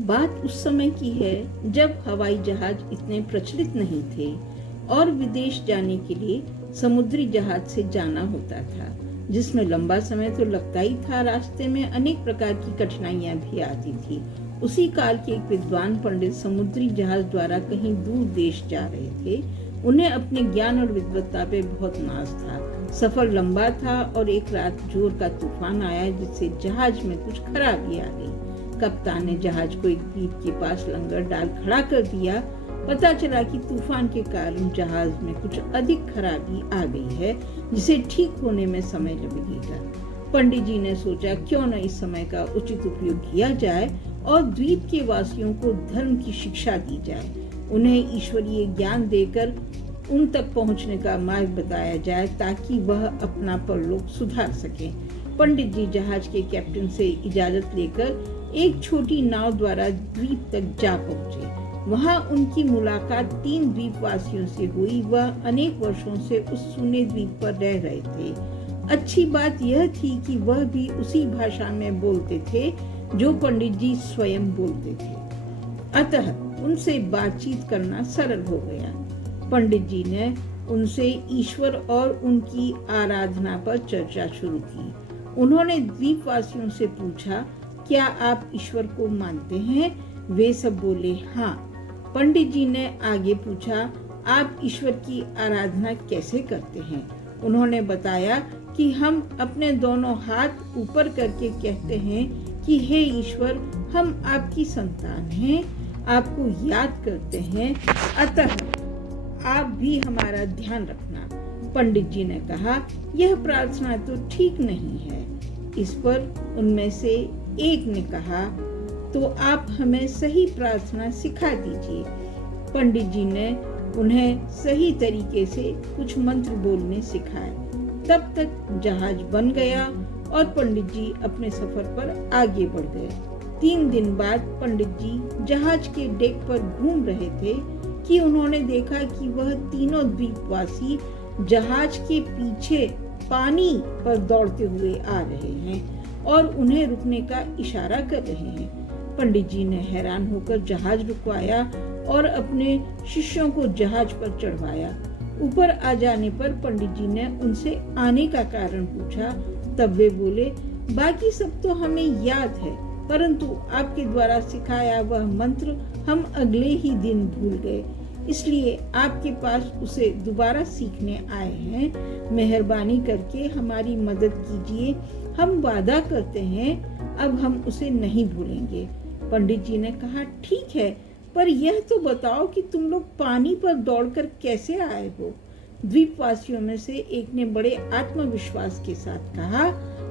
बात उस समय की है जब हवाई जहाज इतने प्रचलित नहीं थे और विदेश जाने के लिए समुद्री जहाज से जाना होता था, जिसमें लंबा समय तो लगता ही था। रास्ते में अनेक प्रकार की कठिनाइयां भी आती थी। उसी काल के एक विद्वान पंडित समुद्री जहाज द्वारा कहीं दूर देश जा रहे थे। उन्हें अपने ज्ञान और विद्वत्ता पे बहुत नाज था। सफर लंबा था और एक रात जोर का तूफान आया, जिससे जहाज में कुछ खराबी आ गई। कप्तान ने जहाज को एक द्वीप के पास लंगर डाल खड़ा कर दिया। पता चला कि तूफान के कारण जहाज में कुछ अधिक खराबी आ गई है, जिसे ठीक होने में समय लगेगा। पंडित जी ने सोचा, क्यों न इस समय का उचित उपयोग किया जाए और द्वीप के वासियों को धर्म की शिक्षा दी जाए। उन्हें ईश्वरीय ज्ञान देकर उन तक पहुंचने का मार्ग बताया जाए, ताकि वह अपना परलोक सुधार सके। पंडित जी जहाज के कैप्टन से इजाजत लेकर एक छोटी नाव द्वारा द्वीप तक जा पहुंचे। वहां उनकी मुलाकात 3 द्वीपवासियों से हुई। वह अनेक वर्षों से उस सूने द्वीप पर रह रहे थे। अच्छी बात यह थी कि वह भी उसी भाषा में बोलते थे जो पंडित जी स्वयं बोलते थे, अतः उनसे बातचीत करना सरल हो गया। पंडित जी ने उनसे ईश्वर और उनकी आराधना पर चर्चा शुरू की। उन्होंने द्वीपवासियों से पूछा, क्या आप ईश्वर को मानते हैं? वे सब बोले हाँ। पंडित जी ने आगे पूछा, आप ईश्वर की आराधना कैसे करते हैं? उन्होंने बताया कि हम अपने दोनों हाथ ऊपर करके कहते हैं कि हे ईश्वर, हम आपकी संतान हैं, आपको याद करते हैं, अतः आप भी हमारा ध्यान रखना। पंडित जी ने कहा, यह प्रार्थना तो ठीक नहीं है। इस पर उनमें से एक ने कहा, तो आप हमें सही प्रार्थना सिखा दीजिए। पंडित जी ने उन्हें सही तरीके से कुछ मंत्र बोलने सिखाए। तब तक जहाज बन गया और पंडित जी अपने सफर पर आगे बढ़ गए। 3 दिन बाद पंडित जी जहाज के डेक पर घूम रहे थे कि उन्होंने देखा कि वह तीनों द्वीपवासी जहाज के पीछे पानी पर दौड़ते हुए आ रहे हैं और उन्हें रुकने का इशारा कर रहे हैं। पंडित जी ने हैरान होकर जहाज रुकवाया और अपने शिष्यों को जहाज पर चढ़वाया। ऊपर आ जाने पर पंडित जी ने उनसे आने का कारण पूछा। तब वे बोले, बाकी सब तो हमें याद है, परंतु आपके द्वारा सिखाया वह मंत्र हम अगले ही दिन भूल गए, इसलिए आपके पास उसे दोबारा सीखने आए हैं। मेहरबानी करके हमारी मदद कीजिए। हम वादा करते हैं अब हम उसे नहीं भूलेंगे। पंडित जी ने कहा, ठीक है, पर यह तो बताओ कि तुम लोग पानी पर दौड़कर कैसे आए हो? द्वीपवासियों में से एक ने बड़े आत्मविश्वास के साथ कहा,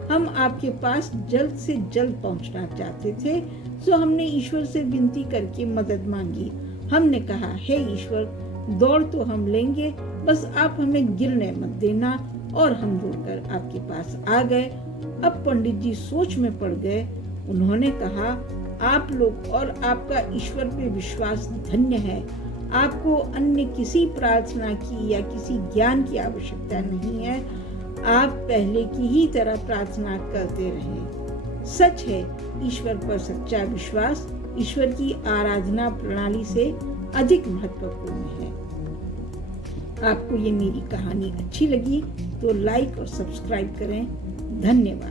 हम आपके पास जल्द से जल्द पहुंचना चाहते थे, तो हमने ईश्वर से विनती करके मदद मांगी। हमने कहा, हे ईश्वर, दौड़ तो हम लेंगे, बस आप हमें गिरने मत देना, और हम दौड़कर आपके पास आ गए। अब पंडित जी सोच में पड़ गए। उन्होंने कहा, आप लोग और आपका ईश्वर पे विश्वास धन्य है। आपको अन्य किसी प्रार्थना की या किसी ज्ञान की आवश्यकता नहीं है। आप पहले की ही तरह प्रार्थना करते रहें। सच है, ईश्वर पर सच्चा विश्वास ईश्वर की आराधना प्रणाली से अधिक महत्वपूर्ण है। आपको ये मेरी कहानी अच्छी लगी तो लाइक और सब्सक्राइब करें। धन्यवाद।